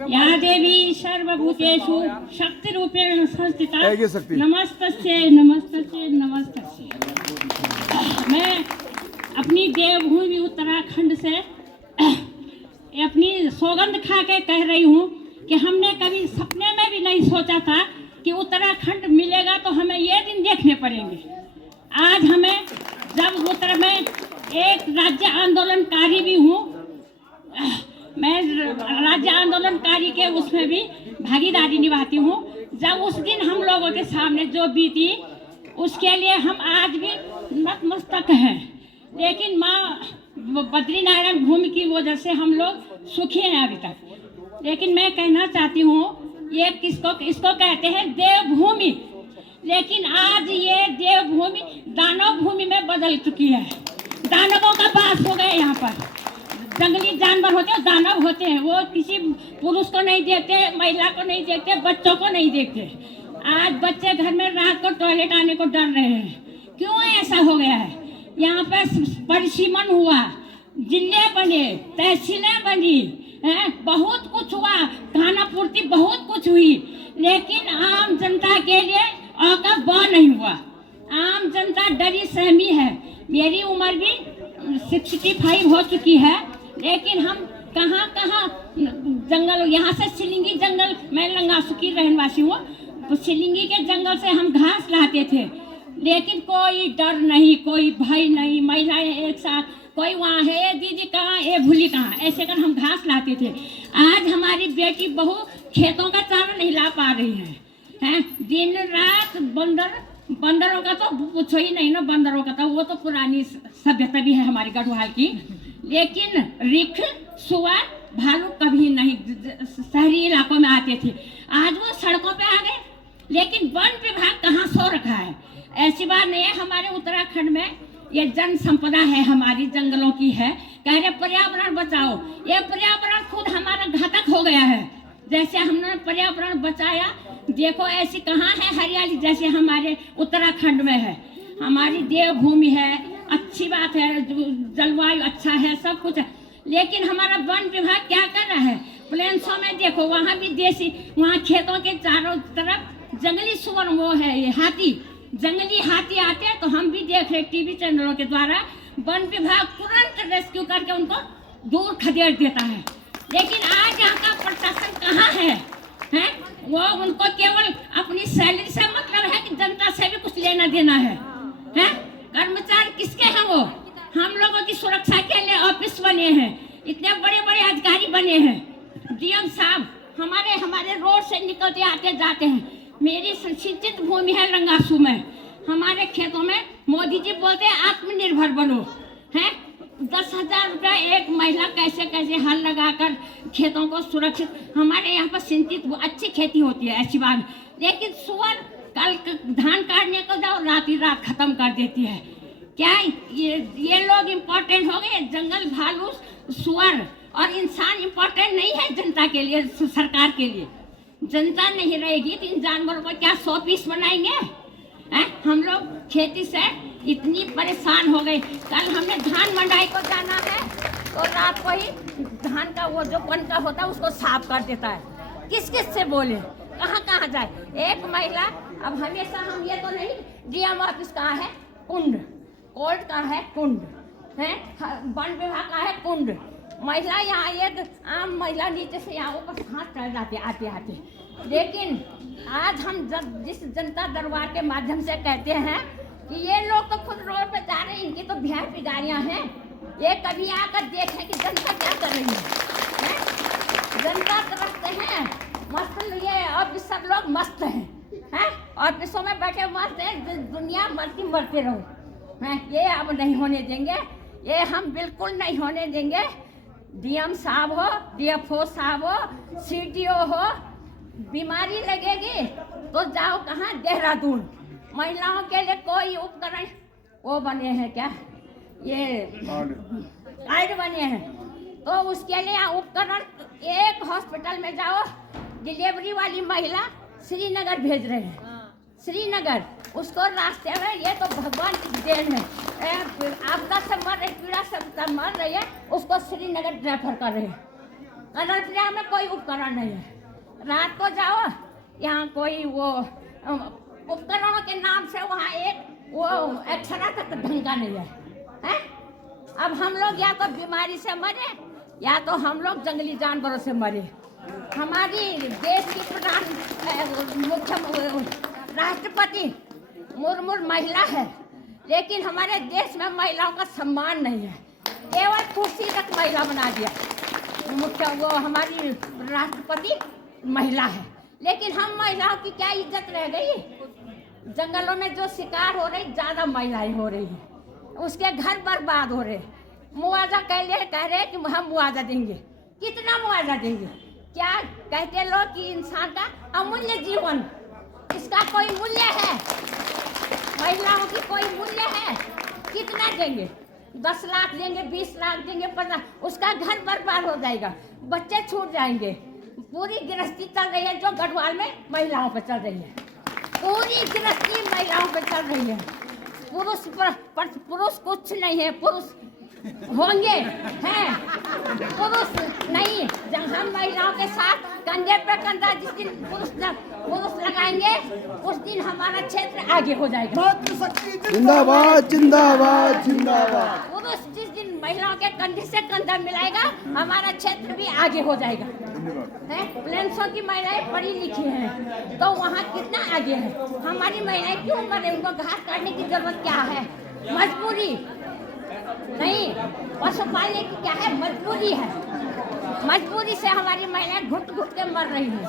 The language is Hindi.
या देवी सर्वभूतेषु शक्तिरूपेण संस्थिता नमस्तस्यै नमस्तस्यै नमस्तस्यै। मैं अपनी देवभूमि उत्तराखंड से अपनी सौगंध खा के कह रही हूँ कि हमने कभी सपने में भी नहीं सोचा था कि उत्तराखंड मिलेगा, तो हमें ये दिन देखने पड़ेंगे। आज हमें जब उत्तर में एक राज्य आंदोलनकारी भी हूँ, मैं राज्य आंदोलनकारी के उसमें भी भागीदारी निभाती हूँ। जब उस दिन हम लोगों के सामने जो बीती, उसके लिए हम आज भी नतमस्तक हैं। लेकिन माँ बद्रीनारायण भूमि की वजह से हम लोग सुखी हैं अभी तक। लेकिन मैं कहना चाहती हूँ, ये इसको कहते हैं देवभूमि, लेकिन आज ये देवभूमि दानव भूमि में बदल चुकी है। दानवों का वास हो गया यहाँ पर। जंगली जानवर होते हैं, दानव होते हैं, वो किसी पुरुष को नहीं देखते, महिला को नहीं देखते, बच्चों को नहीं देखते। आज बच्चे घर में रात को टॉयलेट आने को डर रहे हैं। क्यों ऐसा हो गया है? यहाँ पे परिसीमन हुआ, जिले बने, तहसीलें बनी, बहुत कुछ हुआ, खाना पूर्ति बहुत कुछ हुई, लेकिन आम जनता के लिए औकात ब नहीं हुआ। आम जनता डरी सहमी है। मेरी उम्र भी 65 हो चुकी है, लेकिन हम कहाँ जंगल, यहाँ से सिलिंगी जंगल, मैं लंगासू की रहनवासी हूँ, तो सिलिंगी के जंगल से हम घास लाते थे, लेकिन कोई डर नहीं, कोई भय नहीं। महिलाएं एक साथ, कोई वहाँ है, ये दीदी कहाँ, ये भूली कहाँ, ऐसे कर हम घास लाते थे। आज हमारी बेटी बहू खेतों का चारा नहीं ला पा रही है। दिन रात बंदरों का तो पूछो ही नहीं ना। बंदरों का तो वो तो पुरानी सभ्यता भी है हमारी गढ़वाल की, लेकिन रिख सुअर भालू कभी नहीं शहरी इलाकों में आते थे। आज वो सड़कों पे आ गए, लेकिन वन विभाग कहाँ सो रखा है? ऐसी बात नहीं है। हमारे उत्तराखंड में ये जन संपदा है, हमारी जंगलों की है। कह रहे पर्यावरण बचाओ, ये पर्यावरण खुद हमारा घातक हो गया है। जैसे हमने पर्यावरण बचाया, देखो ऐसी कहाँ है हरियाली जैसे हमारे उत्तराखंड में है। हमारी देवभूमि है, अच्छी बात है, जलवायु अच्छा है, सब कुछ है, लेकिन हमारा वन विभाग क्या कर रहा है? प्लेन्सों में देखो, वहाँ भी देसी, वहाँ खेतों के चारों तरफ जंगली सुअर, वो है ये हाथी, जंगली हाथी आते हैं, तो हम भी देख रहे टीवी चैनलों के द्वारा। वन विभाग तुरंत रेस्क्यू करके उनको दूर खदेड़ देता है। लेकिन आज यहाँ का प्रशासन कहाँ है? वो उनको केवल अपनी सैलरी से मतलब है कि जनता से भी कुछ लेना देना है। कर्मचारी किसके हैं? वो हम लोगों की सुरक्षा के लिए ऑफिस बने हैं, इतने बड़े बड़े अधिकारी बने हैं। डीएम साहब हमारे रोड से निकलते आते जाते हैं। मेरी सिंचित भूमि है लंगासू में, हमारे खेतों में मोदी जी बोलते हैं आत्मनिर्भर बनो। 10,000 रुपया एक महिला कैसे हल लगाकर खेतों को सुरक्षित, हमारे यहाँ पर सिंचित अच्छी खेती होती है, ऐसी बात। लेकिन सुअर कल धान काटने को जाओ, रात खत्म कर देती है। क्या ये लोग इम्पोर्टेंट हो गए? जंगल, भालू, सुअर और इंसान इम्पोर्टेंट नहीं है जनता के लिए, सरकार के लिए। जनता नहीं रहेगी तो इन जानवरों को क्या 100 पीस बनाएंगे? हम लोग खेती से इतनी परेशान हो गए। कल हमने धान मंडाई को जाना है, तो रात को ही धान का वो जो पनका होता है उसको साफ कर देता है। किस से बोले, कहाँ जाए? एक महिला, अब हमेशा हम ये तो नहीं, डीएम ऑफिस कहाँ है? कुंड, कोर्ट कहाँ है? कुंड है, वन विभाग कहाँ है? कुंड। महिला यहाँ एक आम महिला नीचे से यहाँ ऊपर हाथ चढ़ जाती आते। लेकिन आज हम जिस जनता दरबार के माध्यम से कहते हैं कि ये लोग तो खुद रोड पे जा रहे हैं, इनकी तो वीआईपी गाड़ियाँ हैं, ये कभी आकर देखें कि जनता क्या कर रही है? जनता तरफते हैं मस्त, ये और सब लोग मस्त हैं, ऑफिसों में बैठे मस्त हैं, दुनिया मरते रहो। ये अब नहीं होने देंगे, ये हम बिल्कुल नहीं होने देंगे। डीएम साहब हो, डीएफओ साहब हो, सीडीओ हो, बीमारी लगेगी तो जाओ कहाँ? देहरादून। महिलाओं के लिए कोई उपकरण वो बने हैं क्या? ये कार्ड बने हैं, तो उसके लिए उपकरण एक हॉस्पिटल में जाओ, डिलीवरी वाली महिला श्रीनगर भेज रहे हैं। श्रीनगर, उसको रास्ते में, ये तो भगवान की देन है, आपदा से मर रही, पीड़ा से मर रही है, उसको श्रीनगर रेफर कर रहे हैं। कनर प्रयाग में कोई उपकरण नहीं है। रात को जाओ, यहाँ कोई वो उपकरणों के नाम से वहाँ एक वो अक्षरा तक ढंग का नहीं है, हैं? अब हम लोग या तो बीमारी से मरे या तो हम लोग जंगली जानवरों से मरे। हमारी देश की प्रधान मुख्य राष्ट्रपति मुर्मू महिला है, लेकिन हमारे देश में महिलाओं का सम्मान नहीं है। केवल कुर्सी तक महिला बना दिया। मुख्य वो हमारी राष्ट्रपति महिला है, लेकिन हम महिलाओं की क्या इज्जत रह गई? जंगलों में जो शिकार हो रही ज़्यादा महिलाएं हो रही है, उसके घर बर्बाद हो रहे। मुआवजा कह रहे कि हम मुआवजा देंगे। कितना मुआवजा देंगे? क्या कहते लोग कि इंसान का अमूल्य जीवन, इसका कोई मूल्य है? महिलाओं की कोई मूल्य है? कितना देंगे? 10 लाख देंगे, 20 लाख देंगे, 50, उसका घर बर्बाद हो जाएगा, बच्चे छूट जाएंगे। पूरी गृहस्थी चल रही है जो गढ़वाल में महिलाओं पर चल रही है। पूरी गृहस्थी महिलाओं पर चल रही है। पुरुष कुछ नहीं है, पुरुष होंगे हैं, पुरुष नहीं। जब हम महिलाओं के साथ कंधे पर कंधा जिस दिन पुरुष लगाएंगे, उस दिन हमारा क्षेत्र आगे हो जाएगा। जिंदाबाद जिंदाबाद जिंदाबाद। पुरुष जिस दिन महिलाओं के कंधे से कंधा मिलाएगा, हमारा क्षेत्र भी आगे हो जाएगा। प्लेन्सों की महिलाएं पढ़ी लिखी हैं, तो वहाँ कितना आगे है। हमारी महिलाएं क्यों मरे? उनको घास काटने की जरूरत क्या है? मजबूरी नहीं, पशु पालने की क्या है? मजबूरी है। मजबूरी से हमारी महिलाएं घुट घुट के मर रही हैं।